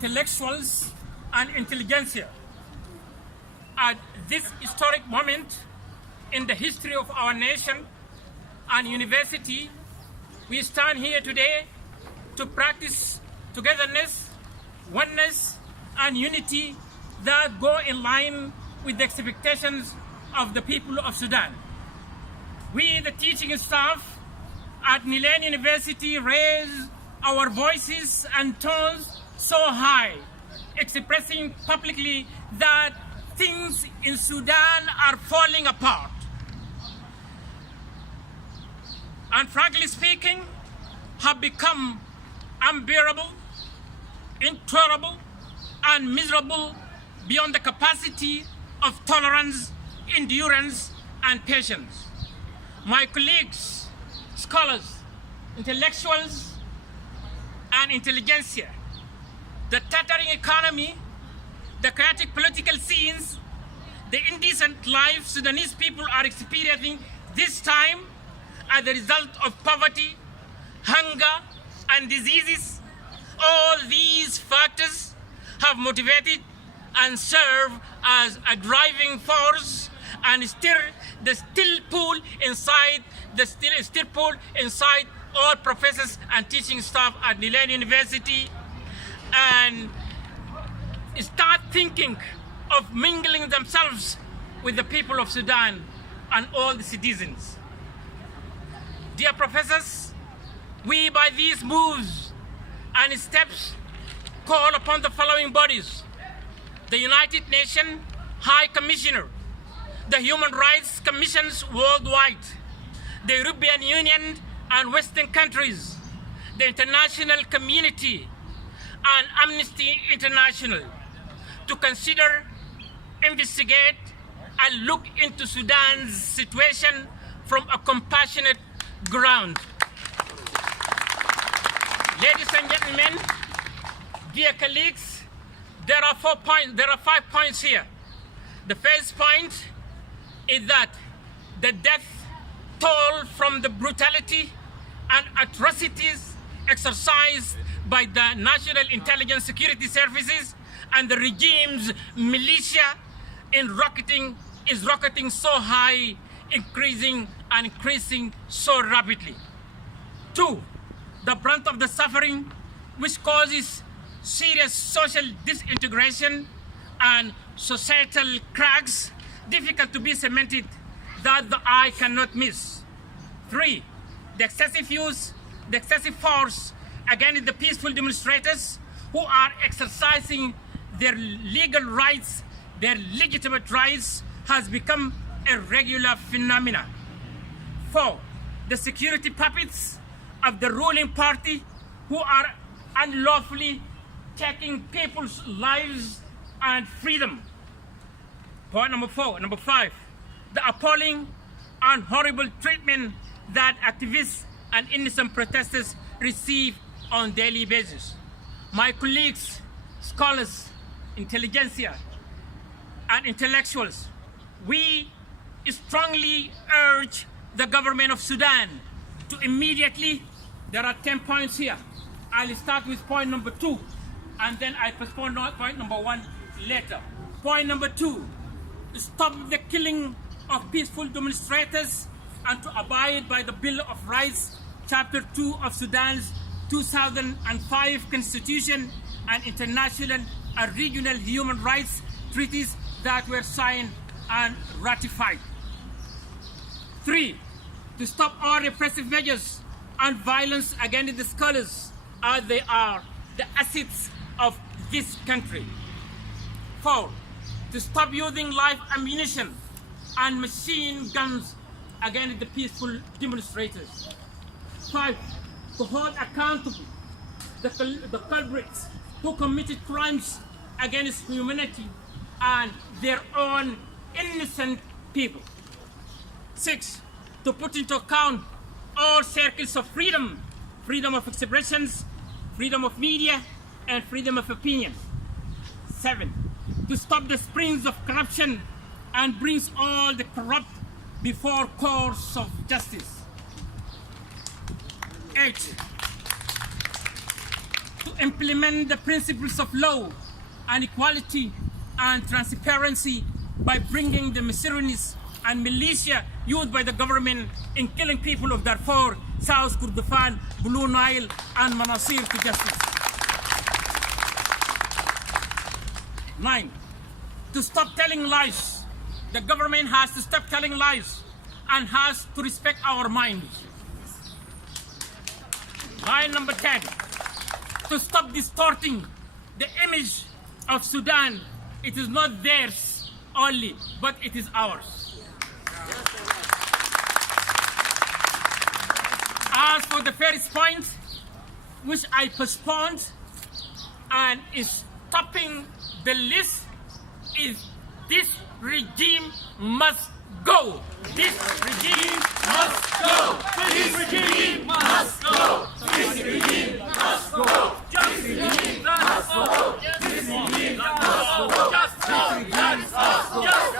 intellectuals, and intelligentsia. At this historic moment in the history of our nation and university, we stand here today to practice togetherness, oneness, and unity that go in line with the expectations of the people of Sudan. We, the teaching staff at Nilan University, raise our voices and tones so high, expressing publicly that things in Sudan are falling apart. And frankly speaking, have become unbearable, intolerable, and miserable beyond the capacity of tolerance, endurance, and patience. My colleagues, scholars, intellectuals, and intelligentsia, the tottering economy, the chaotic political scenes, the indecent life Sudanese people are experiencing this time as a result of poverty, hunger, and diseases. All these factors have motivated and serve as a driving force and stir the still pool inside all professors and teaching staff at Nilan University, and start thinking of mingling themselves with the people of Sudan and all the citizens. Dear professors, we by these moves and steps call upon the following bodies: the United Nations High Commissioner, the Human Rights Commissions worldwide, the European Union and Western countries, the international community, and Amnesty International to consider, investigate, and look into Sudan's situation from a compassionate ground. Ladies and gentlemen, dear colleagues, there are 5 points here. The first point is that the death toll from the brutality and atrocities exercised by the National Intelligence Security Services and the regime's militia is rocketing so high, increasing so rapidly. 2, the brunt of the suffering, which causes serious social disintegration and societal cracks difficult to be cemented, that the eye cannot miss. 3, the excessive force against the peaceful demonstrators who are exercising their legal rights, their legitimate rights, has become a regular phenomenon. 4, the security puppets of the ruling party who are unlawfully taking people's lives and freedom. Point number 5, the appalling and horrible treatment that activists and innocent protesters receive on a daily basis. My colleagues, scholars, intelligentsia, and intellectuals, we strongly urge the government of Sudan to immediately, there are 10 points here. I'll start with point number 2, and then I postpone point number 1 later. Point number 2, stop the killing of peaceful demonstrators and to abide by the Bill of Rights, Chapter 2 of Sudan's 2005 Constitution and international and regional human rights treaties that were signed and ratified. 3, to stop all repressive measures and violence against the scholars, as they are the assets of this country. 4, to stop using live ammunition and machine guns against the peaceful demonstrators. 5, to hold accountable the culprits who committed crimes against humanity and their own innocent people. 6, to put into account all circles of freedom, freedom of expressions, freedom of media, and freedom of opinion. 7, to stop the springs of corruption and brings all the corrupt before courts of justice. 8, to implement the principles of law and equality and transparency by bringing the mercenaries and militia used by the government in killing people of Darfur, South Kordofan, Blue Nile, and Manasir to justice. 9, to stop telling lies. The government has to stop telling lies and has to respect our minds. Line number 10, to stop distorting the image of Sudan. It is not theirs only, but it is ours. As for the first point, which I postponed and is topping the list, is this regime must go. This regime must go. This regime must go. This regime must go. This regime must go. This regime must go. Just go.